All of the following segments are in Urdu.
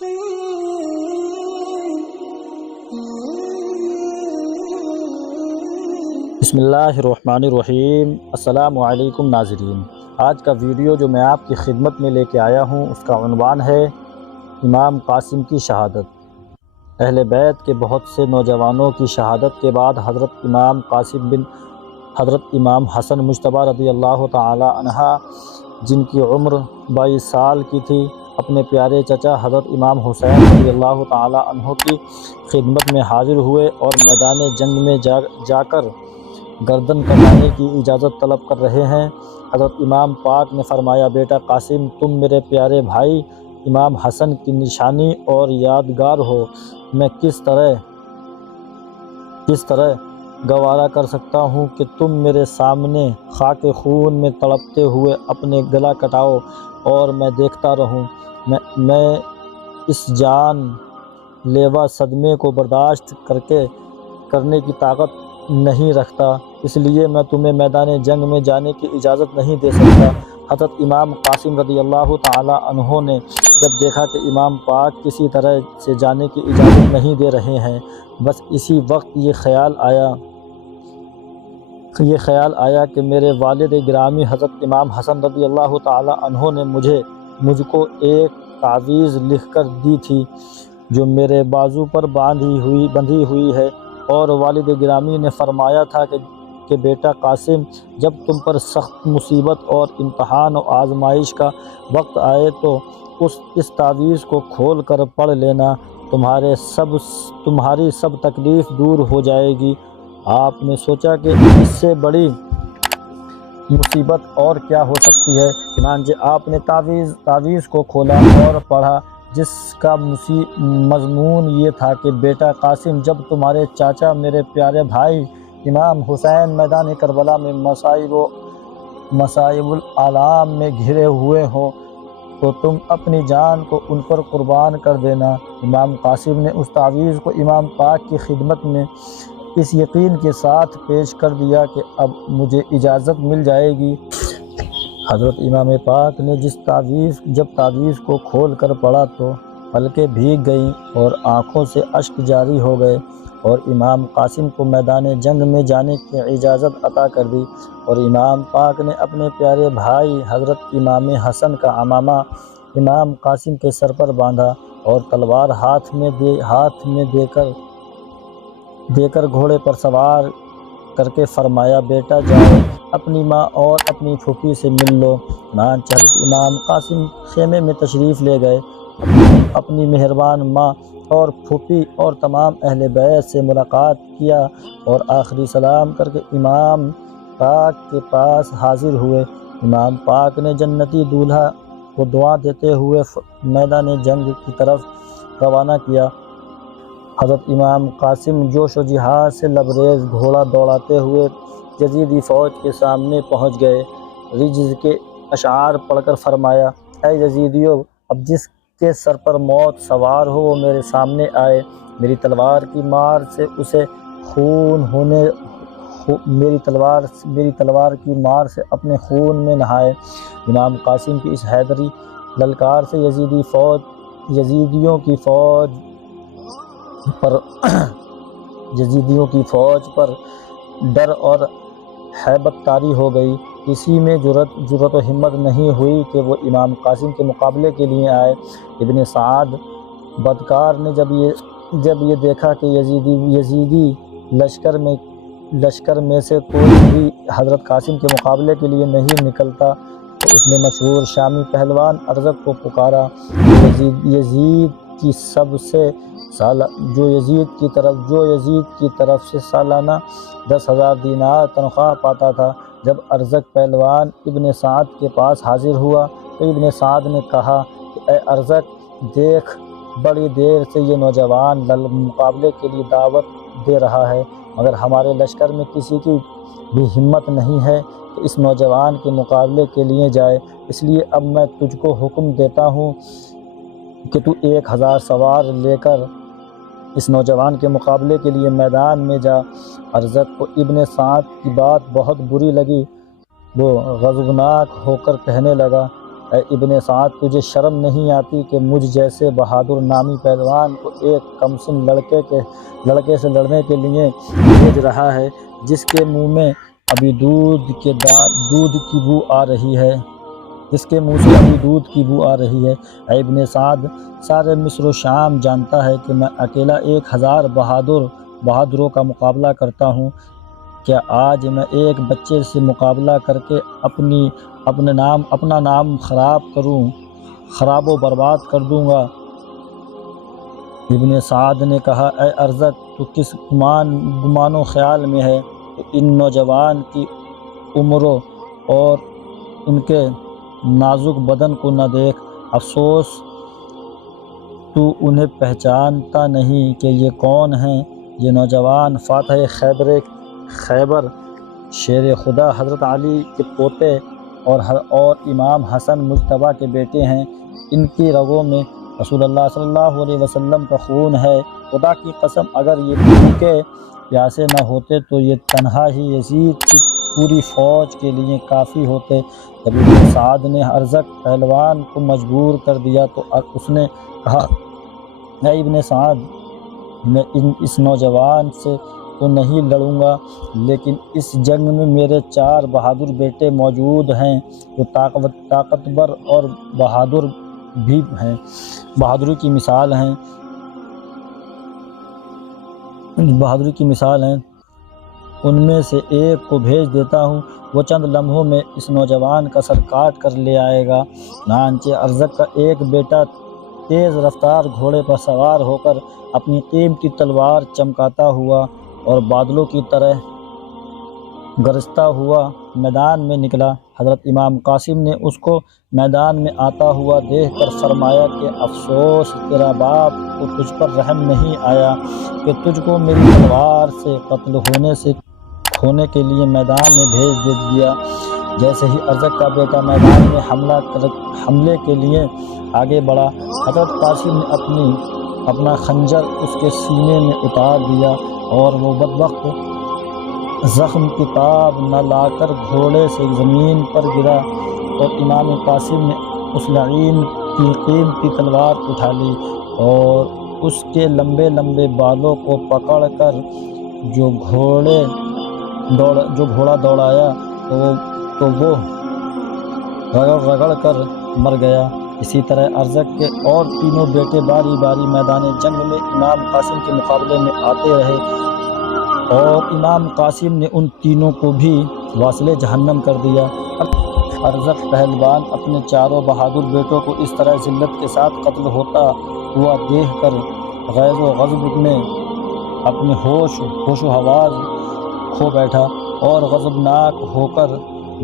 بسم اللہ الرحمن الرحیم۔ السلام علیکم ناظرین، آج کا ویڈیو جو میں آپ کی خدمت میں لے کے آیا ہوں اس کا عنوان ہے امام قاسم کی شہادت۔ اہل بیت کے بہت سے نوجوانوں کی شہادت کے بعد حضرت امام قاسم بن حضرت امام حسن مجتبیٰ رضی اللہ تعالی عنہ، جن کی عمر 22 سال کی تھی، اپنے پیارے چچا حضرت امام حسین رضی اللہ تعالی عنہ کی خدمت میں حاضر ہوئے اور میدان جنگ میں جا کر گردن کٹانے کی اجازت طلب کر رہے ہیں۔ حضرت امام پاک نے فرمایا، بیٹا قاسم، تم میرے پیارے بھائی امام حسن کی نشانی اور یادگار ہو۔ میں کس طرح گوارا کر سکتا ہوں کہ تم میرے سامنے خاک خون میں تڑپتے ہوئے اپنے گلا کٹاؤ اور میں دیکھتا رہوں۔ میں اس جان لیوا صدمے کو برداشت کرنے کی طاقت نہیں رکھتا، اس لیے میں تمہیں میدان جنگ میں جانے کی اجازت نہیں دے سکتا۔ حضرت امام قاسم رضی اللہ تعالی عنہ نے جب دیکھا کہ امام پاک کسی طرح سے جانے کی اجازت نہیں دے رہے ہیں، بس اسی وقت یہ خیال آیا کہ میرے والد گرامی حضرت امام حسن رضی اللہ تعالی عنہ نے مجھ کو ایک تعویذ لکھ کر دی تھی جو میرے بازو پر بندھی ہوئی ہے، اور والد گرامی نے فرمایا تھا کہ بیٹا قاسم، جب تم پر سخت مصیبت اور امتحان و آزمائش کا وقت آئے تو اس تعویذ کو کھول کر پڑھ لینا، تمہاری سب تکلیف دور ہو جائے گی۔ آپ نے سوچا کہ اس سے بڑی مصیبت اور کیا ہو سکتی ہے، چنانچہ آپ نے تعویذ کو کھولا اور پڑھا، جس کا مضمون یہ تھا کہ بیٹا قاسم، جب تمہارے چاچا میرے پیارے بھائی امام حسین میدان کربلا میں مصائب العالم میں گھرے ہوئے ہوں تو تم اپنی جان کو ان پر قربان کر دینا۔ امام قاسم نے اس تعویذ کو امام پاک کی خدمت میں اس یقین کے ساتھ پیش کر دیا کہ اب مجھے اجازت مل جائے گی۔ حضرت امام پاک نے جب تعویذ کو کھول کر پڑھا تو پلکیں بھیگ گئیں اور آنکھوں سے اشک جاری ہو گئے، اور امام قاسم کو میدان جنگ میں جانے کی اجازت عطا کر دی، اور امام پاک نے اپنے پیارے بھائی حضرت امام حسن کا عمامہ امام قاسم کے سر پر باندھا اور تلوار ہاتھ میں دے کر گھوڑے پر سوار کر کے فرمایا، بیٹا جاؤ اپنی ماں اور اپنی پھوپھی سے مل لو۔ چنانچہ حضرت امام قاسم خیمے میں تشریف لے گئے، اپنی مہربان ماں اور پھوپھی اور تمام اہل بیت سے ملاقات کیا اور آخری سلام کر کے امام پاک کے پاس حاضر ہوئے۔ امام پاک نے جنتی دولہا کو دعا دیتے ہوئے میدان جنگ کی طرف روانہ کیا۔ حضرت امام قاسم جوش و جہاد سے لبریز گھوڑا دوڑاتے ہوئے یزیدی فوج کے سامنے پہنچ گئے۔ رجز کے اشعار پڑھ کر فرمایا، اے یزیدیو، اب جس کے سر پر موت سوار ہو وہ میرے سامنے آئے، میری تلوار کی مار سے اسے میری تلوار کی مار سے اپنے خون میں نہائے۔ امام قاسم کی اس حیدری للکار سے یزیدیوں کی فوج پر ڈر اور ہیبت طاری ہو گئی۔ کسی میں جرأت و ہمت نہیں ہوئی کہ وہ امام قاسم کے مقابلے کے لیے آئے۔ ابن سعد بدکار نے جب یہ دیکھا کہ یزیدی لشکر میں سے کوئی بھی حضرت قاسم کے مقابلے کے لیے نہیں نکلتا تو اس نے مشہور شامی پہلوان ارزق کو پکارا، جو یزید کی طرف سے سالانہ 10,000 دینار تنخواہ پاتا تھا۔ جب ارزق پہلوان ابن سعد کے پاس حاضر ہوا تو ابن سعد نے کہا کہ اے ارزق، دیکھ بڑی دیر سے یہ نوجوان مقابلے کے لیے دعوت دے رہا ہے، مگر ہمارے لشکر میں کسی کی بھی ہمت نہیں ہے کہ اس نوجوان کے مقابلے کے لیے جائے، اس لیے اب میں تجھ کو حکم دیتا ہوں کہ تو 1000 سوار لے کر اس نوجوان کے مقابلے کے لیے میدان میں جا۔ ارزق کو ابن سعد کی بات بہت بری لگی، وہ غضبناک ہو کر کہنے لگا، اے ابن سعد تجھے شرم نہیں آتی کہ مجھ جیسے بہادر نامی پہلوان کو ایک کمسن لڑکے سے لڑنے کے لیے بھیج رہا ہے جس کے منہ میں ابھی دودھ کی بو آ رہی ہے اے ابن سعد سارے مصر و شام جانتا ہے کہ میں اکیلا 1000 بہادروں کا مقابلہ کرتا ہوں۔ کیا آج میں ایک بچے سے مقابلہ کر کے اپنا نام خراب و برباد کر دوں گا؟ ابن سعد نے کہا اے ارزق تو کس گمان و خیال میں ہے؟ تو ان نوجوان کی عمروں اور ان کے نازک بدن کو نہ دیکھ، افسوس تو انہیں پہچانتا نہیں کہ یہ کون ہیں؟ یہ نوجوان فاتح خیبر شیر خدا حضرت علی کے پوتے اور امام حسن مجتبیٰ کے بیٹے ہیں۔ ان کی رگوں میں رسول اللہ صلی اللہ علیہ وسلم کا خون ہے۔ خدا کی قسم اگر یہ بھوکے پیاسے نہ ہوتے تو یہ تنہا ہی یزید کی پوری فوج کے لیے کافی ہوتے۔ جب ابن سعد نے ارزق پہلوان کو مجبور کر دیا تو اس نے کہا اے ابن سعد میں اس نوجوان سے تو نہیں لڑوں گا، لیکن اس جنگ میں میرے 4 بہادر بیٹے موجود ہیں جو طاقتور اور بہادر بھی ہیں، بہادری کی مثال ہیں۔ ان میں سے ایک کو بھیج دیتا ہوں، وہ چند لمحوں میں اس نوجوان کا سر کاٹ کر لے آئے گا۔ چنانچہ ارزق کا ایک بیٹا تیز رفتار گھوڑے پر سوار ہو کر اپنی قیمتی تلوار چمکاتا ہوا اور بادلوں کی طرح گرجتا ہوا میدان میں نکلا۔ حضرت امام قاسم نے اس کو میدان میں آتا ہوا دیکھ کر فرمایا کہ افسوس تیرا باپ کو تجھ پر رحم نہیں آیا کہ تجھ کو میری تلوار سے قتل ہونے کے لیے میدان میں بھیج دیا۔ جیسے ہی ارزق کا بیٹا میدان میں حملے کے لیے آگے بڑھا، حضرت قاسم نے اپنا خنجر اس کے سینے میں اتار دیا اور وہ بدبخت زخم کی تاب نہ لا کر گھوڑے سے زمین پر گرا، اور امام قاسم نے اس لعین کی قیمتی تلوار اٹھا لی اور اس کے لمبے لمبے بالوں کو پکڑ کر جو گھوڑا دوڑایا تو وہ رگڑ کر مر گیا۔ اسی طرح ارزق کے اور تینوں بیٹے باری باری میدان جنگ میں امام قاسم کے مقابلے میں آتے رہے، اور امام قاسم نے ان تینوں کو بھی واصل جہنم کر دیا۔ ارزق پہلوان اپنے 4 بہادر بیٹوں کو اس طرح ذلت کے ساتھ قتل ہوتا ہوا دیکھ کر غیظ و غضب میں اپنے ہوش و حواس کھو بیٹھا، اور غضبناک ہو کر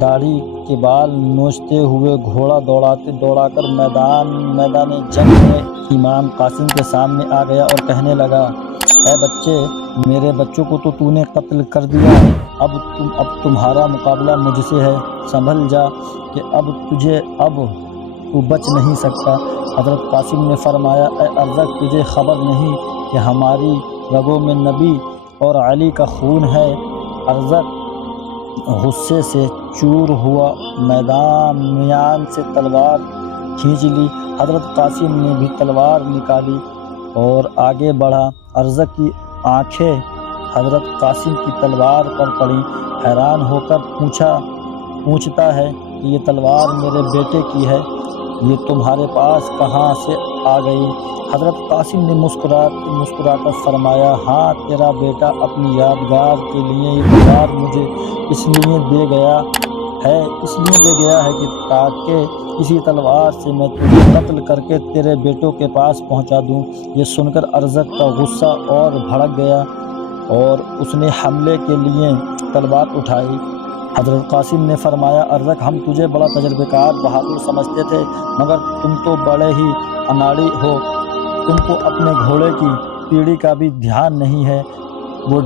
داڑھی کے بال نوچتے ہوئے گھوڑا دوڑا کر میدان جنگ میں امام قاسم کے سامنے آ گیا اور کہنے لگا اے بچے، میرے بچوں کو تو نے قتل کر دیا، اب تمہارا مقابلہ مجھ سے ہے، سنبھل جا کہ اب تو بچ نہیں سکتا۔ حضرت قاسم نے فرمایا اے ارزق تجھے خبر نہیں کہ ہماری رگوں میں نبی اور علی کا خون ہے؟ ارزق غصے سے چور ہوا میان سے تلوار کھینچ لی۔ حضرت قاسم نے بھی تلوار نکالی اور آگے بڑھا۔ ارزق کی آنکھیں حضرت قاسم کی تلوار پر پڑیں، حیران ہو کر پوچھتا ہے کہ یہ تلوار میرے بیٹے کی ہے، یہ تمہارے پاس کہاں سے آ گئی؟ حضرت قاسم نے مسکرا کر فرمایا ہاں، تیرا بیٹا اپنی یادگار کے لیے یہ تلوار مجھے اس لیے دے گیا ہے کہ تاکہ اسی تلوار سے میں تجھے قتل کر کے تیرے بیٹوں کے پاس پہنچا دوں۔ یہ سن کر ارزق کا غصہ اور بھڑک گیا اور اس نے حملے کے لیے تلوار اٹھائی۔ حضرت قاسم نے فرمایا ارزق ہم تجھے بڑا تجربہ کار بہادر سمجھتے تھے، مگر تم تو بڑے ہی اناڑی ہو، تم کو اپنے گھوڑے کی پیڑھی کا بھی دھیان نہیں ہے، وہ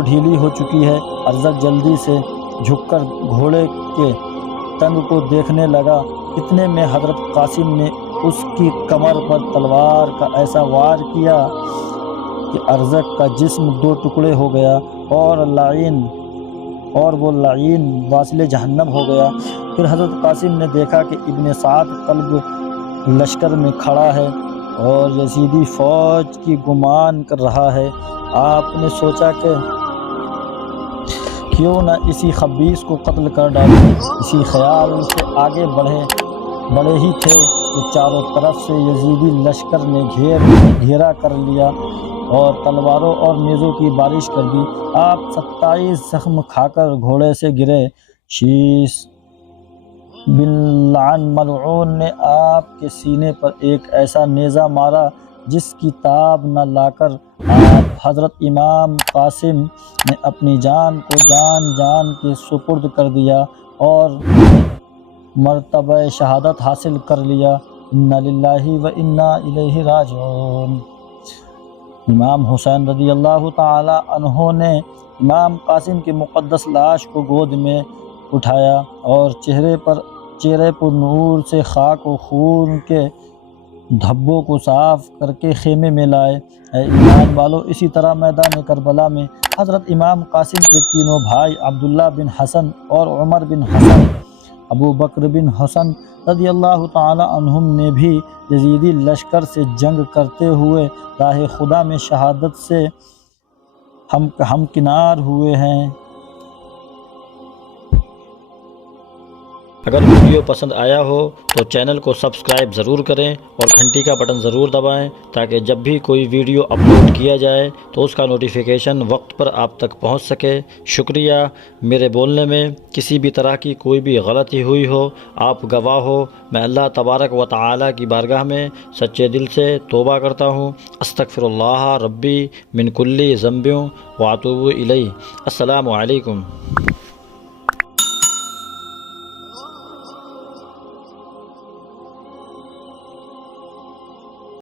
ڈھیلی ہو چکی ہے۔ ارزق جلدی سے جھک کر گھوڑے کے ٹنگ کو دیکھنے لگا، اتنے میں حضرت قاسم نے اس کی کمر پر تلوار کا ایسا وار کیا کہ ارزق کا جسم 2 ٹکڑے ہو گیا اور وہ لعین واصل جہنم ہو گیا۔ پھر حضرت قاسم نے دیکھا کہ ابن سعد قلب لشکر میں کھڑا ہے اور یزیدی فوج کی گمان کر رہا ہے۔ آپ نے سوچا کہ کیوں نہ اسی خبیث کو قتل کر ڈالیں۔ اسی خیال سے آگے بڑھے ہی تھے کہ چاروں طرف سے یزیدی لشکر نے گھیرا کر لیا اور تلواروں اور نیزوں کی بارش کر دی۔ آپ 27 زخم کھا کر گھوڑے سے گرے۔ شیش بن لعن ملعون نے آپ کے سینے پر ایک ایسا نیزہ مارا جس کی تاب نہ لا کر آپ حضرت امام قاسم نے اپنی جان کو جان کے سپرد کر دیا اور مرتبہ شہادت حاصل کر لیا۔ انا للہ و انا الیہ راجعون۔ امام حسین رضی اللہ تعالی عنہ نے امام قاسم کی مقدس لاش کو گود میں اٹھایا اور چہرے پر نور سے خاک و خون کے دھبوں کو صاف کر کے خیمے میں لائے۔ اے ایمان والو، اسی طرح میدان کربلا میں حضرت امام قاسم کے تینوں بھائی عبداللہ بن حسن اور عمر بن حسن، ابو بکر بن حسن رضی اللہ تعالی عنہم نے بھی یزیدی لشکر سے جنگ کرتے ہوئے راہ خدا میں شہادت سے ہمکنار ہوئے ہیں۔ اگر ویڈیو پسند آیا ہو تو چینل کو سبسکرائب ضرور کریں اور گھنٹی کا بٹن ضرور دبائیں تاکہ جب بھی کوئی ویڈیو اپلوڈ کیا جائے تو اس کا نوٹیفیکیشن وقت پر آپ تک پہنچ سکے۔ شکریہ۔ میرے بولنے میں کسی بھی طرح کی کوئی بھی غلطی ہوئی ہو، آپ گواہ ہو، میں اللہ تبارک و تعالی کی بارگاہ میں سچے دل سے توبہ کرتا ہوں۔ استغفر اللہ ربی من کل ذنب واتوب الیہ۔ السلام علیکم۔